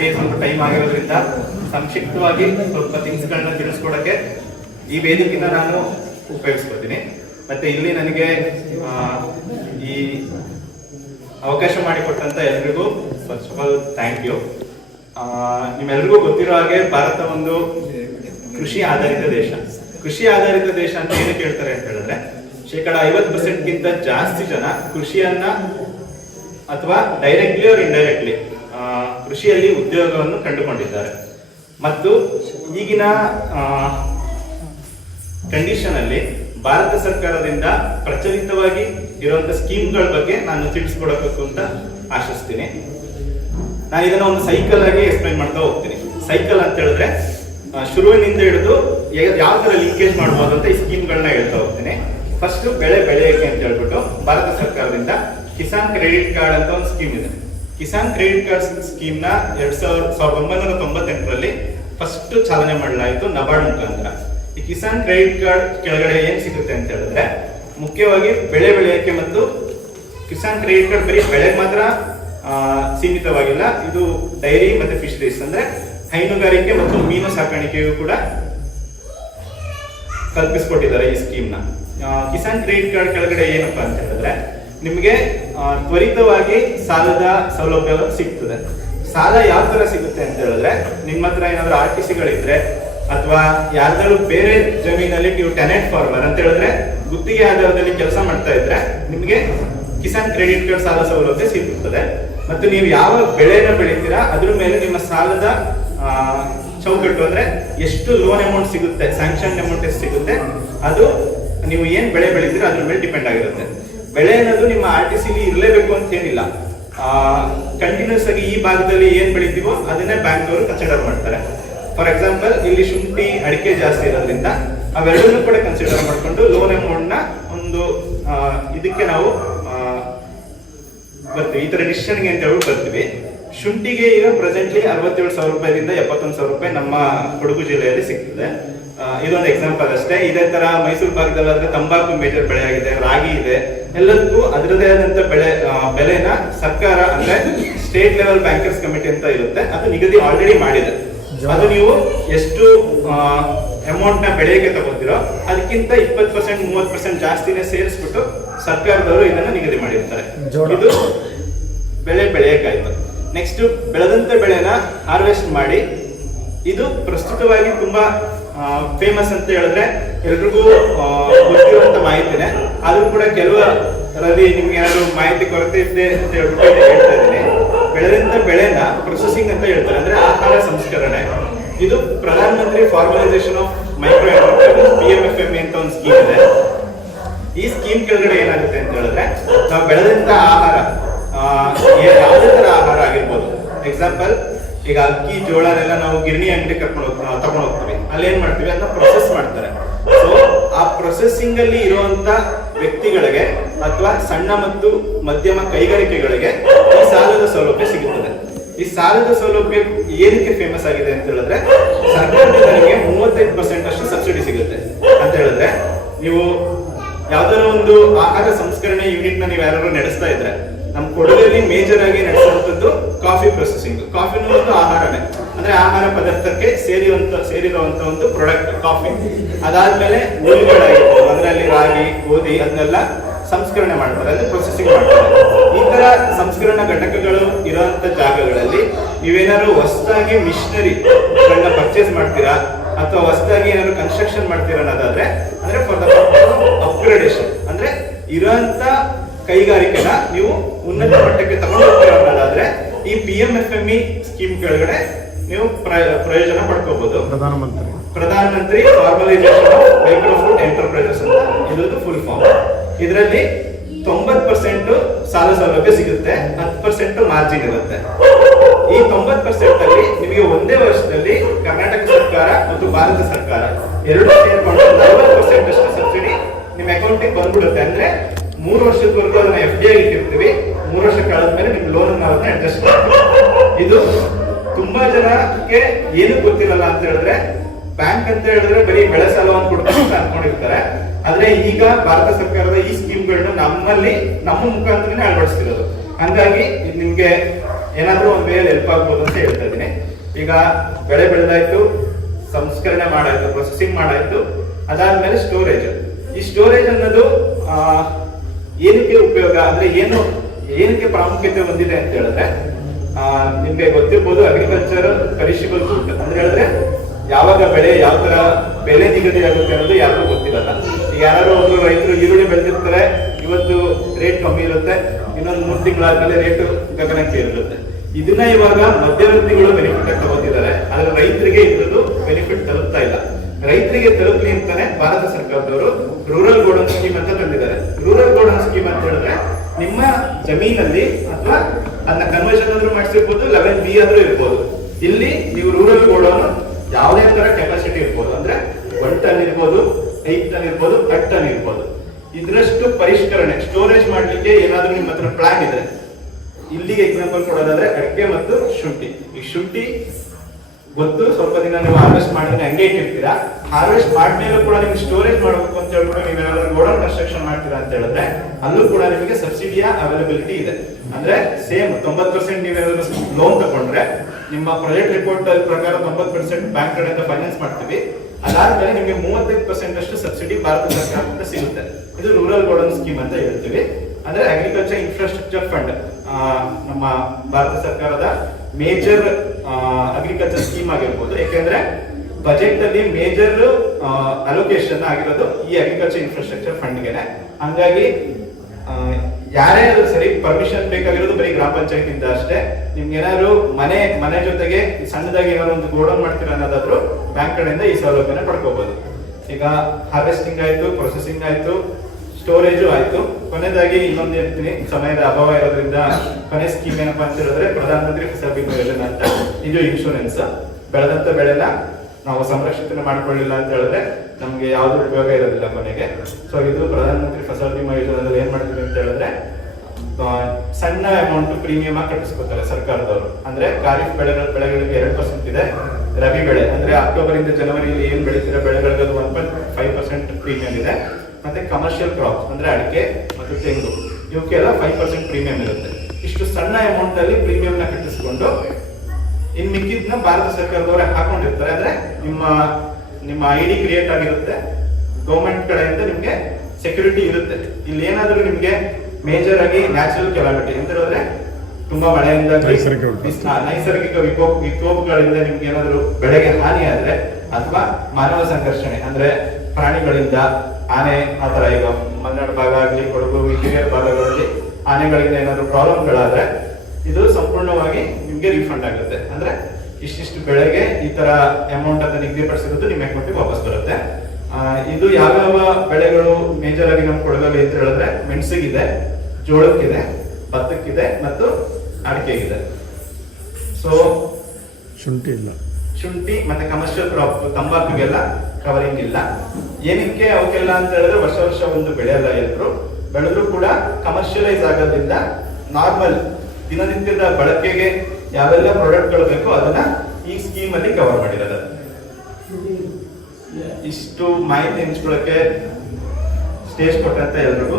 ಆಗಿರೋದ್ರಿಂದ ಸಂಕ್ಷಿಪ್ತವಾಗಿ ಸ್ವಲ್ಪ ಥಿಂಗ್ಸ್ಗಳನ್ನ ತಿಳಿಸ್ಕೊಡಕ್ಕೆ ಈ ವೇದಿಕೆನ ನಾನು ಉಪಯೋಗಿಸ್ಕೊತೀನಿ ಮತ್ತೆ ಇಲ್ಲಿ ನನಗೆ ಈ ಅವಕಾಶ ಮಾಡಿಕೊಟ್ಟಂತ ಎಲ್ರಿಗೂ first of all thank you ನಿಮ್ಮೆಲ್ರಿಗೂ ಗೊತ್ತಿರೋ ಹಾಗೆ ಭಾರತ ಒಂದು ಕೃಷಿ ಆಧಾರಿತ ದೇಶ. ಕೃಷಿ ಆಧಾರಿತ ದೇಶ ಅಂತ ಏನು ಹೇಳ್ತಾರೆ ಅಂತ ಹೇಳಿದ್ರೆ, ಶೇಕಡ ಐವತ್ತು ಪರ್ಸೆಂಟ್ಗಿಂತ ಜಾಸ್ತಿ ಜನ ಕೃಷಿಯನ್ನ ಅಥವಾ ಡೈರೆಕ್ಟ್ಲಿ ಅವ್ರ ಇಂಡೈರೆಕ್ಟ್ಲಿ ಕೃಷಿಯಲ್ಲಿ ಉದ್ಯೋಗವನ್ನು ಕಂಡುಕೊಂಡಿದ್ದಾರೆ. ಮತ್ತು ಈಗಿನ ಕಂಡೀಷನ್ ಅಲ್ಲಿ ಭಾರತ ಸರ್ಕಾರದಿಂದ ಪ್ರಚಲಿತವಾಗಿ ಇರುವಂತ ಸ್ಕೀಮ್ಗಳ ಬಗ್ಗೆ ನಾನು ತಿಳಿಸ್ಕೊಡಬೇಕು ಅಂತ ಆಶಿಸ್ತೀನಿ. ನಾನು ಇದನ್ನ ಒಂದು ಸೈಕಲ್ ಆಗಿ ಎಕ್ಸ್ಪ್ಲೈನ್ ಮಾಡ್ತಾ ಹೋಗ್ತೀನಿ. ಸೈಕಲ್ ಅಂತ ಹೇಳಿದ್ರೆ ಶುರುವಿನಿಂದ ಹಿಡಿದು ಯಾವ ತರ ಲಿಂಕೇಜ್ ಮಾಡ್ಬೋದು ಅಂತ ಈ ಸ್ಕೀಮ್ಗಳನ್ನ ಹೇಳ್ತಾ ಹೋಗ್ತೀನಿ. ಫಸ್ಟ್ ಬೆಳೆ ಬೆಳೆಯಕ್ಕೆ ಅಂತ ಹೇಳ್ಬಿಟ್ಟು ಭಾರತ ಸರ್ಕಾರದಿಂದ ಕಿಸಾನ್ ಕ್ರೆಡಿಟ್ ಕಾರ್ಡ್ ಅಂತ ಒಂದು ಸ್ಕೀಮ್ ಇದೆ. ಕಿಸಾನ್ ಕ್ರೆಡಿಟ್ ಕಾರ್ಡ್ ಸ್ಕೀಮ್ನ ಎರಡ್ ಸಾವಿರದ ಒಂಬೈನೂರ ತೊಂಬತ್ತೆಂಟರಲ್ಲಿ ಫಸ್ಟ್ ಚಾಲನೆ ಮಾಡಲಾಯಿತು ನಬಾರ್ಡ್ ಮುಖಾಂತರ. ಈ ಕಿಸಾನ್ ಕ್ರೆಡಿಟ್ ಕಾರ್ಡ್ ಕೆಳಗಡೆ ಏನ್ ಸಿಗುತ್ತೆ ಅಂತ ಹೇಳಿದ್ರೆ, ಮುಖ್ಯವಾಗಿ ಬೆಳೆ ಬೆಳೆಯಕ್ಕೆ ಮತ್ತು ಕಿಸಾನ್ ಕ್ರೆಡಿಟ್ ಕಾರ್ಡ್ ಬರೀ ಬೆಳೆಗೆ ಮಾತ್ರ ಸೀಮಿತವಾಗಿಲ್ಲ. ಇದು ಡೈರಿ ಮತ್ತೆ ಫಿಶರೀಸ್ ಅಂದ್ರೆ ಹೈನುಗಾರಿಕೆ ಮತ್ತು ಮೀನು ಸಾಕಾಣಿಕೆಗೂ ಕೂಡ ಕಲ್ಪಿಸ್ಕೊಟ್ಟಿದ್ದಾರೆ ಈ ಸ್ಕೀಮ್ನ ಕಿಸಾನ್ ಕ್ರೆಡಿಟ್ ಕಾರ್ಡ್ ಕೆಳಗಡೆ ಏನಪ್ಪಾ ಅಂತ ಹೇಳಿದ್ರೆ ನಿಮಗೆ ತ್ವರಿತವಾಗಿ ಸಾಲದ ಸೌಲಭ್ಯ ಸಿಗ್ತದೆ. ಸಾಲ ಯಾವ ತರ ಸಿಗುತ್ತೆ ಅಂತ ಹೇಳಿದ್ರೆ, ನಿಮ್ಮ ಹತ್ರ ಏನಾದ್ರು ಆರ್ ಟಿ ಸಿಗಳಿದ್ರೆ ಅಥವಾ ಯಾರ್ದಾದ್ರು ಬೇರೆ ಜಮೀನಲ್ಲಿ ನೀವು ಟೆನೆಂಟ್ ಫಾರ್ಮರ್ ಅಂತ ಹೇಳಿದ್ರೆ, ಗುತ್ತಿಗೆ ಆಧಾರದಲ್ಲಿ ಕೆಲಸ ಮಾಡ್ತಾ ಇದ್ರೆ, ನಿಮಗೆ ಕಿಸಾನ್ ಕ್ರೆಡಿಟ್ ಕಾರ್ಡ್ ಸಾಲ ಸೌಲಭ್ಯ ಸಿಗುತ್ತದೆ ಮತ್ತು ನೀವು ಯಾವ ಬೆಳೆನ ಬೆಳಿತೀರಾ, ಅದ್ರ ಮೇಲೆ ನಿಮ್ಮ ಸಾಲದ ಚೌಕಟ್ಟು ಅಂದ್ರೆ ಎಷ್ಟು ಲೋನ್ ಅಮೌಂಟ್ ಸಿಗುತ್ತೆ ಸ್ಯಾಂಕ್ಷನ್ ಅಮೌಂಟ್ ಎಷ್ಟು ಸಿಗುತ್ತೆ, ಅದು ನೀವು ಏನ್ ಬೆಳೆ ಬೆಳಿತೀರಾ, ಅದ್ರ ಮೇಲೆ ಡಿಪೆಂಡ್ ಆಗಿರುತ್ತೆ. ಬೆಳೆ ಅನ್ನೋದು ನಿಮ್ಮ ಆರ್ ಟಿ ಸಿಲಿ ಇರಲೇಬೇಕು ಅಂತ ಏನಿಲ್ಲ. ಕಂಟಿನ್ಯೂಸ್ ಆಗಿ ಈ ಭಾಗದಲ್ಲಿ ಏನ್ ಬೆಳಿತೀವೋ ಅದನ್ನೇ ಬ್ಯಾಂಕ್ನವರು ಕನ್ಸಿಡರ್ ಮಾಡ್ತಾರೆ. ಫಾರ್ ಎಕ್ಸಾಂಪಲ್ ಇಲ್ಲಿ ಶುಂಠಿ ಅಡಿಕೆ ಜಾಸ್ತಿ ಇರೋದ್ರಿಂದ ಅವೆರಡನ್ನೂ ಕೂಡ ಕನ್ಸಿಡರ್ ಮಾಡಿಕೊಂಡು ಲೋನ್ ಅಮೌಂಟ್ನ ಒಂದು ಇದಕ್ಕೆ ನಾವು ಬರ್ತೀವಿ. ಈ ತರ ಡಿಸಿಷನ್ಗೆ ಅಂತ ಹೇಳಿ ಬರ್ತೀವಿ. ಶುಂಠಿಗೆ ಈಗ ಪ್ರೆಸೆಂಟ್ಲಿ ಅರವತ್ತೇಳು ಸಾವಿರ ರೂಪಾಯಿದಿಂದ ಎಪ್ಪತ್ತೊಂದು ಸಾವಿರ ರೂಪಾಯಿ ನಮ್ಮ ಕೊಡಗು ಜಿಲ್ಲೆಯಲ್ಲಿ ಸಿಗ್ತದೆ. ಇದೊಂದು ಎಕ್ಸಾಂಪಲ್ ಅಷ್ಟೇ. ಇದೇ ತರ ಮೈಸೂರು ಭಾಗದಲ್ಲಾದ್ರೆ ತಂಬಾಕು ಮೇಜರ್ ಬೆಳೆ ಆಗಿದೆ ರಾಗಿ ಇದೆ. ಎಲ್ಲದಕ್ಕೂ ಅದರದೇ ಆದಂತ ಬೆಳೆ ಬೆಲೆನ ಸರ್ಕಾರ ಅಂದ್ರೆ ಸ್ಟೇಟ್ ಲೆವೆಲ್ ಬ್ಯಾಂಕರ್ಸ್ ಕಮಿಟಿ ಅಂತ ಇರುತ್ತೆ. ಅದು ನಿಗದಿ ಆಲ್ರೆಡಿ ಮಾಡಿದೆ. ಅದು ನೀವು ಎಷ್ಟು ಅಮೌಂಟ್ನ ಬೆಳೆಗೆ ತಗೋತಿರೋ ಅದಕ್ಕಿಂತ ಇಪ್ಪತ್ತು ಪರ್ಸೆಂಟ್ ಮೂವತ್ತು ಪರ್ಸೆಂಟ್ ಜಾಸ್ತಿನೇ ಸೇರಿಸ್ಬಿಟ್ಟು ಸರ್ಕಾರದವರು ಇದನ್ನ ನಿಗದಿ ಮಾಡಿರ್ತಾರೆ. ಇದು ಬೆಳೆ ಬೆಳೆಯಕ್ಕಾಯ್ತು ನೆಕ್ಸ್ಟ್ ಬೆಳೆದಂತ ಬೆಳೆನ ಹಾರ್ವೆಸ್ಟ್ ಮಾಡಿ ಇದು ಪ್ರಸ್ತುತವಾಗಿ ತುಂಬಾ ಫೇಮಸ್ ಅಂತ ಹೇಳಿದ್ರೆ ಎಲ್ರಿಗೂ ಗೊತ್ತಿರುವಂತ ಮಾಹಿತಿನೇ. ಆದ್ರೂ ಕೂಡ ಕೆಲವರಲ್ಲಿ ನಿಮ್ಗೆ ಏನಾದ್ರು ಮಾಹಿತಿ ಕೊರತೆ ಇದೆ ಅಂತ ಹೇಳ್ಬಿಟ್ಟು ಹೇಳ್ತಾ ಇದ್ದೀನಿ. ಬೆಳೆದಂತ ಬೆಳೆನ ಪ್ರೊಸೆಸಿಂಗ್ ಅಂತ ಹೇಳ್ತಾರೆ. ಅಂದ್ರೆ ಆಹಾರ ಸಂಸ್ಕರಣೆ. ಇದು Pradhan Mantri formalisation of micro enterprises P M F M ಅಂತ ಒಂದು ಸ್ಕೀಮ್ ಇದೆ. ಈ ಸ್ಕೀಮ್ ಕೆಳಗಡೆ ಏನಾಗುತ್ತೆ ಅಂತ ಹೇಳಿದ್ರೆ, ನಾವು ಬೆಳೆದಂತ ಆಹಾರ ಯಾವುದೇ ತರ ಆಹಾರ ಆಗಿರ್ಬೋದು. ಎಕ್ಸಾಂಪಲ್ ಈಗ ಅಕ್ಕಿ ಜೋಳನೆಲ್ಲ ನಾವು ಗಿರಣಿ ಅಂಗಡಿ ಕರ್ಕೊಂಡು ಹೋಗ್ತಾ ತಗೊಂಡು ಹೋಗ್ತೀವಿ. ಅಲ್ಲಿ ಏನ್ ಮಾಡ್ತೀವಿ ಅದನ್ನ ಪ್ರೊಸೆಸ್ ಮಾಡ್ತಾರೆ. ಸೊ ಆ ಪ್ರೊಸೆಸಿಂಗ್ ಅಲ್ಲಿ ಇರುವಂತ ವ್ಯಕ್ತಿಗಳಿಗೆ ಅಥವಾ ಸಣ್ಣ ಮತ್ತು ಮಧ್ಯಮ ಕೈಗಾರಿಕೆಗಳಿಗೆ ಈ ಸಾಲದ ಸೌಲಭ್ಯ ಸಿಗುತ್ತದೆ. ಈ ಸಾಲದ ಸೌಲಭ್ಯ ಏನಕ್ಕೆ ಫೇಮಸ್ ಆಗಿದೆ ಅಂತ ಹೇಳಿದ್ರೆ ಸರ್ಕಾರದಿಂದ ನಿಮಗೆ ಮೂವತ್ತೈದು ಪರ್ಸೆಂಟ್ ಅಷ್ಟು ಸಬ್ಸಿಡಿ ಸಿಗುತ್ತೆ. ಅಂತ ಹೇಳಿದ್ರೆ, ನೀವು ಯಾವ್ದಾರ ಒಂದು ಆಹಾರ ಸಂಸ್ಕರಣೆ ಯೂನಿಟ್ನ ನೀವು ಯಾರು ನಡೆಸ್ತಾ ಇದ್ರೆ ನಮ್ಮ ಕೊಡಗಲ್ಲಿ ಮೇಜರ್ ಆಗಿ ನಡೆಸುವಂತದ್ದು ಕಾಫಿ ಪ್ರೊಸೆಸಿಂಗ್ ಕಾಫಿ ಒಂದು ಆಹಾರನೇ. ಅಂದ್ರೆ ಆಹಾರ ಪದಾರ್ಥಕ್ಕೆ ಸೇರಿರುವಂತ ಸೇರಿರುವಂತ ಒಂದು ಪ್ರಾಡಕ್ಟ್ ಕಾಫಿ ಅದಾದ್ಮೇಲೆ ನೂಲುಗಳಾಗಿರ್ಬೋದು ಅದರಲ್ಲಿ ರಾಗಿ, ಗೋಧಿ, ಅದನ್ನೆಲ್ಲ ಸಂಸ್ಕರಣೆ ಮಾಡ್ತಾರೆ ಅಂದ್ರೆ ಪ್ರೊಸೆಸಿಂಗ್ ಮಾಡ್ತಾರೆ. ಈ ತರ ಸಂಸ್ಕರಣಾ ಘಟಕಗಳು ಇರುವಂತ ಜಾಗಗಳಲ್ಲಿ ನೀವೇನಾದ್ರು ಹೊಸದಾಗಿ ಮಿಷನರಿ ಪರ್ಚೇಸ್ ಮಾಡ್ತೀರಾ? ಅಥವಾ ಹೊಸದಾಗಿ ಏನಾದ್ರು ಕನ್ಸ್ಟ್ರಕ್ಷನ್ ಮಾಡ್ತೀರಾ ಅನ್ನೋದಾದ್ರೆ, ಅಂದ್ರೆ ಫಾರ್ ದ ಅಪ್ಗ್ರೇಡೇಷನ್ ಅಂದ್ರೆ ಇರೋಂತ ಕೈಗಾರಿಕೆನ ನೀವು ಉನ್ನತ ಮಟ್ಟಕ್ಕೆ ತಗೊಂಡು ಅನ್ನೋದಾದ್ರೆ ಈ P M F M E scheme ಕೆಳಗಡೆ ನೀವು ಪ್ರ- ಪ್ರಯೋಜನ ಪಡ್ಕೋಬಹುದು ಪ್ರಧಾನಮಂತ್ರಿ. ಪ್ರಧಾನಮಂತ್ರಿ formalisation of micro food enterprises ಅಂತ ಇದೊಂದು ಫುಲ್ ಫಾರ್ಮ್ ಇದರಲ್ಲಿ ತೊಂಬತ್ ಪರ್ಸೆಂಟ್ ಸಾಲ ಸೌಲಭ್ಯ ಸಿಗುತ್ತೆ ಹತ್ತು ಪರ್ಸೆಂಟ್ ಮಾರ್ಜಿನ್ ಇರುತ್ತೆ. ಈ ತೊಂಬತ್ ಪರ್ಸೆಂಟ್ ಅಲ್ಲಿ ನಿಮಗೆ ಒಂದೇ ವರ್ಷದಲ್ಲಿ ಕರ್ನಾಟಕ ಸರ್ಕಾರ ಮತ್ತು ಭಾರತ ಸರ್ಕಾರ ಎರಡು ಸೇರ್ಕೊಂಡು ನಲವತ್ತು ಪರ್ಸೆಂಟ್ ಅಷ್ಟು ಸಬ್ಸಿಡಿ ನಿಮ್ಮ ಅಕೌಂಟಿಗೆ ಬಂದ್ಬಿಡುತ್ತೆ. ಅಂದ್ರೆ ಮೂರು ವರ್ಷದವರೆಗೂ ಅದನ್ನ ಎಫ್ ಡಿ ಆಗಿ ಇಟ್ಟಿರ್ತೀವಿ. ಮೂರು ವರ್ಷ ಕಳೆದ್ಮೇಲೆ ನಿಮ್ಗೆ ಲೋನ್ ಇಂಟ್ರೆಸ್ಟ್ ಇದು ತುಂಬಾ ಜನಕ್ಕೆ ಏನು ಗೊತ್ತಿರಲ್ಲ ಅಂತ ಹೇಳಿದ್ರೆ ಬ್ಯಾಂಕ್ ಅಂತ ಹೇಳಿದ್ರೆ ಬರೀ ಬೆಳೆ ಸಾಲವನ್ನು ಕೊಡ್ತಾರೆ ಅಂತ ಅನ್ಕೊಂಡಿರ್ತಾರೆ. ಆದ್ರೆ ಈಗ ಭಾರತ ಸರ್ಕಾರದ ಈ ಸ್ಕೀಮ್ಗಳನ್ನ ನಮ್ಮಲ್ಲಿ, ನಮ್ಮ ಮುಖಾಂತರನೇ ಅಳವಡಿಸ್ತಿರೋದು. ಹಂಗಾಗಿ ನಿಮ್ಗೆ ಏನಾದ್ರೂ ಒಂದ್ ಮೇಲೆ ಹೆಲ್ಪ್ ಆಗ್ಬೋದು ಅಂತ ಹೇಳ್ತಾ ಇದ್ದೀನಿ. ಈಗ ಬೆಳೆ ಬೆಳೆದಾಯ್ತು, ಸಂಸ್ಕರಣೆ ಮಾಡಾಯ್ತು ಪ್ರೊಸೆಸಿಂಗ್ ಮಾಡಾಯ್ತು, ಅದಾದ್ಮೇಲೆ ಸ್ಟೋರೇಜ್ ಈ ಸ್ಟೋರೇಜ್ ಅನ್ನೋದು ಏನಕ್ಕೆ ಉಪಯೋಗ? ಅಂದ್ರೆ ಏನು ಏನಕ್ಕೆ ಪ್ರಾಮುಖ್ಯತೆ ಹೊಂದಿದೆ ಅಂತ ಹೇಳಿದ್ರೆ ನಿಮ್ಗೆ ಗೊತ್ತಿರ್ಬೋದು ಅಗ್ರಿಕಲ್ಚರ್ ಪೆರಿಷಬಲ್ ಫುಡ್ ಅಂದ್ರೆ ಹೇಳಿದ್ರೆ, ಯಾವಾಗ ಬೆಳೆ ಯಾವ ತರ ಬೆಲೆ ನಿಗದಿ ಆಗುತ್ತೆ ಅನ್ನೋದು ಯಾರಿಗೂ ಗೊತ್ತಿರಲ್ಲ. ಈಗ ಯಾರು ಒಬ್ರು ರೈತರು ಈರುಳ್ಳಿ ಬೆಳೆದಿರ್ತಾರೆ, ಇವತ್ತು ರೇಟ್ ಕಮ್ಮಿ ಇರುತ್ತೆ, ಇನ್ನೊಂದು ಮೂರು ತಿಂಗಳಾದ್ಮೇಲೆ ರೇಟ್ ಗಗನಕ್ಕೆ ಇರುತ್ತೆ ಇದನ್ನ ಇವಾಗ ಮಧ್ಯವರ್ತಿಗಳು ಬೆನಿಫಿಟ್ ತಗೋತಿದ್ದಾರೆ. ಆದ್ರೆ ರೈತರಿಗೆ ಇದ್ರದ್ದು ಬೆನಿಫಿಟ್ ತಲುಪ್ತಾ ಇಲ್ಲ. ರೈತರಿಗೆ ತಲುಪಲಿ ಅಂತಾನೆ ಭಾರತ ಸರ್ಕಾರದವರು ರೂರಲ್ ಗೋಡನ್ ಸ್ಕೀಮ್ ಅಂತ ತಂದಿದ್ದಾರೆ ರೂರಲ್ ಗೋಡನ್ ಸ್ಕೀಮ್ ಅಂತ ಹೇಳಿದ್ರೆ ನಿಮ್ಮ ಜಮೀನಲ್ಲಿ ಅಥವಾ ಅದನ್ನ ಕನ್ವರ್ಷನ್ ಆದ್ರೂ ಮಾಡಿಸಿರ್ಬೋದು ಲೆವೆನ್ ಬಿ ಆದ್ರೂ ಇರ್ಬೋದು. ಇಲ್ಲಿ ನೀವು ರೂರಲ್ ಗೋಡೌನ್ ಯಾವುದೇ ತರ ಕೆಪಾಸಿಟಿ ಇರ್ಬೋದು. ಅಂದ್ರೆ ಒನ್ ಟನ್ ಇರ್ಬೋದು ಐದ್ ಟನ್ ಇರ್ಬೋದು, ಹತ್ತು ಟನ್ ಇರ್ಬೋದು. ಇದರಷ್ಟು ಪರಿಷ್ಕರಣೆ ಸ್ಟೋರೇಜ್ ಮಾಡ್ಲಿಕ್ಕೆ ಏನಾದ್ರೂ ನಿಮ್ಮ ಹತ್ರ ಪ್ಲಾನ್ ಇದೆ ಇಲ್ಲಿಗೆ ಎಕ್ಸಾಂಪಲ್ ಕೊಡೋದಾದ್ರೆ ಅಡಿಕೆ ಮತ್ತು ಶುಂಠಿ. ಈ ಶುಂಠಿ ಗೊತ್ತು? ಸ್ವಲ್ಪ ದಿನ ನೀವು ಹಾರ್ವೆಸ್ಟ್ ಮಾಡಿದ್ರೆ ಹಂಗೆ ಇಟ್ಟಿರ್ತೀರಾ? ಹಾರ್ವೆಸ್ಟ್ ಮಾಡಿದ್ಮೇಲೂ ಕೂಡ ನಿಮ್ಗೆ ಸ್ಟೋರೇಜ್ ಮಾಡಬೇಕು ಅಂತ ಹೇಳ್ಬಿಟ್ಟು ನೀವು ಏನಾದ್ರು ಗೋಡನ್ ಕನ್ಸ್ಟ್ರಕ್ಷನ್ ಮಾಡ್ತೀರಾ ಅಂತ ಹೇಳಿದ್ರೆ, ಅಲ್ಲೂ ಕೂಡ ನಿಮಗೆ ಸಬ್ಸಿಡಿಯ ಅವೈಲಬಿಲಿಟಿ ಇದೆ. ಅಂದ್ರೆ ಸೇಮ್ ತೊಂಬತ್ತು ಪರ್ಸೆಂಟ್ ನೀವೇನಾದ್ರು ಲೋನ್ ತಗೊಂಡ್ರೆ, ನಿಮ್ಮ ಪ್ರಾಜೆಕ್ಟ್ ರಿಪೋರ್ಟ್ ಪ್ರಕಾರ ತೊಂಬತ್ ಪರ್ಸೆಂಟ್ ಬ್ಯಾಂಕ್ ಕಡೆಯಿಂದ ಫೈನಾನ್ಸ್ ಮಾಡ್ತೀವಿ. ಅದಾದ್ಮೇಲೆ ನಿಮಗೆ ಮೂವತ್ತೈದು ಪರ್ಸೆಂಟ್ ಅಷ್ಟು ಸಬ್ಸಿಡಿ ಭಾರತ ಸರ್ಕಾರದಿಂದ ಸಿಗುತ್ತೆ. ಇದು ರೂರಲ್ ಗೋಡನ್ ಸ್ಕೀಮ್ ಅಂತ ಹೇಳ್ತೀವಿ. ಅಂದ್ರೆ ಅಗ್ರಿಕಲ್ಚರ್ ಇನ್ಫ್ರಾಸ್ಟ್ರಕ್ಚರ್ ಫಂಡ್ ನಮ್ಮ ಭಾರತ ಸರ್ಕಾರದ ಮೇಜರ್ ಅಗ್ರಿಕಲ್ಚರ್ ಸ್ಕೀಮ್ ಆಗಿರ್ಬೋದು. ಯಾಕೆಂದ್ರೆ ಬಜೆಟ್ ಅಲ್ಲಿ ಮೇಜರ್ ಅಲೋಕೇಶನ್ ಆಗಿರೋದು ಈ ಅಗ್ರಿಕಲ್ಚರ್ ಇನ್ಫ್ರಾಸ್ಟ್ರಕ್ಚರ್ ಫಂಡ್ಗೆನೆ ಹಂಗಾಗಿ ಯಾರೇ ಸರಿ ಪರ್ಮಿಷನ್ ಬೇಕಾಗಿರೋದು ಬರೀ ಗ್ರಾಮ ಪಂಚಾಯತ್ ಅಷ್ಟೇ. ನಿಮ್ಗೆ ಏನಾದ್ರು ಮನೆ ಮನೆ ಜೊತೆಗೆ ಸಣ್ಣದಾಗಿ ಏನಾದ್ರು ಒಂದು ಗೋಡೌನ್ ಮಾಡ್ತೀರಾ ಅನ್ನೋದಾದ್ರು ಬ್ಯಾಂಕ್ ಕಡೆಯಿಂದ ಈ ಸೌಲಭ್ಯನ ಪಡ್ಕೋಬಹುದು ಈಗ ಹಾರ್ವೆಸ್ಟಿಂಗ್ ಆಯ್ತು ಪ್ರೊಸೆಸಿಂಗ್ ಆಯ್ತು ಸ್ಟೋರೇಜು ಆಯ್ತು. ಕೊನೆಯದಾಗಿ ಇನ್ನೊಂದು ಹೇಳ್ತೀನಿ. ಸಮಯದ ಅಭಾವ ಇರೋದ್ರಿಂದ ಕೊನೆ ಸ್ಕೀಮ್ ಏನಪ್ಪಾ ಅಂತ ಹೇಳಿದ್ರೆ ಪ್ರಧಾನ ಮಂತ್ರಿ ಫಸಲ್ ಬಿಮಾ ಯೋಜನೆ ಅಂತ. ಇದು ಇನ್ಶೂರೆನ್ಸ್ ಬೆಳೆದಂತ ಬೆಳೆನ ನಾವು ಸಂರಕ್ಷಣೆ ಮಾಡ್ಕೊಳ್ಳಿಲ್ಲ ಅಂತ ಹೇಳಿದ್ರೆ ನಮ್ಗೆ ಯಾವ್ದು ಉಪಯೋಗ ಇರೋದಿಲ್ಲ ಕೊನೆಗೆ. ಸೊ ಇದು ಪ್ರಧಾನ ಮಂತ್ರಿ ಫಸಲ್ ಬಿಮಾ ಯೋಜನೆದಲ್ಲಿ ಏನ್ ಮಾಡ್ತೀವಿ ಅಂತ ಹೇಳಿದ್ರೆ ಸಣ್ಣ ಅಮೌಂಟ್ ಪ್ರೀಮಿಯಂ ಆಗಿ ಕಟ್ಟಿಸ್ಕೊತಾರೆ ಸರ್ಕಾರದವರು. ಅಂದ್ರೆ ಖಾರಿಫ್ ಬೆಳೆಗಳ ಬೆಳೆಗಳಿಗೆ ಎರಡು ಪರ್ಸೆಂಟ್ ಇದೆ. ರವಿ ಬೆಳೆ. ಅಂದ್ರೆ ಅಕ್ಟೋಬರ್ ಇಂದ ಜನವರಿಯಲ್ಲಿ ಏನ್ ಬೆಳೀತಿರೋ ಬೆಳೆಗಳಿಗೆ one point five percent premium ಇದೆ. ಮತ್ತೆ ಕಮರ್ಷಿಯಲ್ ಕ್ರಾಪ್ ಅಂದ್ರೆ ಅಡಿಕೆ ಮತ್ತು ತೆಂಗು ಇವಕ್ಕೆಲ್ಲ ಫೈವ್ ಪರ್ಸೆಂಟ್ ಪ್ರೀಮಿಯಂ ಇರುತ್ತೆ. ಇಷ್ಟು ಸಣ್ಣ ಅಮೌಂಟ್ ಅಲ್ಲಿ ಪ್ರೀಮಿಯಂ ನ ಕಟ್ಟಿಸ್ಕೊಂಡು ಇನ್ ಮಿಕ್ಕಿದ್ನ ಭಾರತ ಸರ್ಕಾರದವರೇ ಹಾಕೊಂಡಿರ್ತಾರೆ. ಅಂದ್ರೆ ನಿಮ್ಮ ನಿಮ್ಮ ಐ ಡಿ ಕ್ರಿಯೇಟ್ ಆಗಿರುತ್ತೆ. ಗೌರ್ಮೆಂಟ್ ಕಡೆಯಿಂದ ನಿಮ್ಗೆ ಸೆಕ್ಯೂರಿಟಿ ಇರುತ್ತೆ. ಇಲ್ಲಿ ಏನಾದ್ರೂ ನಿಮ್ಗೆ ಮೇಜರ್ ಆಗಿ ನ್ಯಾಚುರಲ್ ಕೆಲಾಮಿಟಿ ಅಂತ ಹೇಳಿದ್ರೆ ತುಂಬಾ ಮಳೆಯಿಂದ ನೈಸರ್ಗಿಕ ವಿಕೋಪ. ವಿಕೋಪಗಳಿಂದ ನಿಮ್ಗೆ ಏನಾದ್ರು ಬೆಳೆಗೆ ಹಾನಿ ಆದ್ರೆ ಅಥವಾ ಮಾನವ ಸಂಘರ್ಷಣೆ ಅಂದ್ರೆ ಪ್ರಾಣಿಗಳಿಂದ ಆನೆ ಆ ಥರ ಈಗ ಮಲೆನಾಡು ಭಾಗ ಆಗಲಿ ಕೊಡಗು ಇಂಟೀರಿಯರ್ ಭಾಗಗಳಲ್ಲಿ ಆನೆಗಳಿಂದ ಏನಾದ್ರು ಪ್ರಾಬ್ಲಮ್ಗಳಾದ್ರೆ ಇದು ಸಂಪೂರ್ಣವಾಗಿ ನಿಮ್ಗೆ ರೀಫಂಡ್ ಆಗುತ್ತೆ. ಅಂದ್ರೆ ಇಷ್ಟಿಷ್ಟು ಬೆಳೆಗೆ ಈ ತರ ಅಮೌಂಟ್ ಅಂತ ನಿಗದಿಪಡಿಸಿರೋದು ನಿಮ್ಮ ಅಕೌಂಟಿಗೆ ವಾಪಸ್ ಬರುತ್ತೆ. ಇದು ಯಾವ್ಯಾವ ಬೆಳೆಗಳು ಮೇಜರ್ ಆಗಿ ನಮ್ಮ ಕೊಡಗಲ್ಲಿ ಅಂತ ಹೇಳಿದ್ರೆ ಮೆಣಸಿಗಿದೆ ಜೋಳಕ್ಕಿದೆ ಭತ್ತಕ್ಕಿದೆ ಮತ್ತು ಅಡಿಕೆಗಿದೆ. ಸೊ ಶುಂಠಿ ಇಲ್ಲ. ಶುಂಠಿ ಮತ್ತೆ ಕಮರ್ಷಿಯಲ್ ಕ್ರಾಪ್ ತಂಬಾಕುಗೆಲ್ಲ ಕವರಿಂಗ್ ಇಲ್ಲ. ಏನಕ್ಕೆ ಅವಕ್ಕೆಲ್ಲ ಅಂತ ಹೇಳಿದ್ರೆ ವರ್ಷ ವರ್ಷ ಒಂದು ಬೆಳೆಯಲ್ಲ ಎಲ್ರು ಬೆಳೆದ್ರು ಕೂಡ ಕಮರ್ಷಿಯಲೈಸ್ ಆಗೋದ್ರಿಂದ ನಾರ್ಮಲ್ ದಿನನಿತ್ಯದ ಬಳಕೆಗೆ ಯಾವೆಲ್ಲ ಪ್ರಾಡಕ್ಟ್ಗಳು ಬೇಕೋ ಅದನ್ನ ಈ ಸ್ಕೀಮ್ ಅಲ್ಲಿ ಕವರ್ ಮಾಡಿರೋದು. ಇಷ್ಟು ಮಾಹಿತಿ ಹಂಚ್ಕೊಳಕ್ಕೆ ಸ್ಟೇಜ್ ಕೊಟ್ಟಂತ ಎಲ್ರಿಗೂ.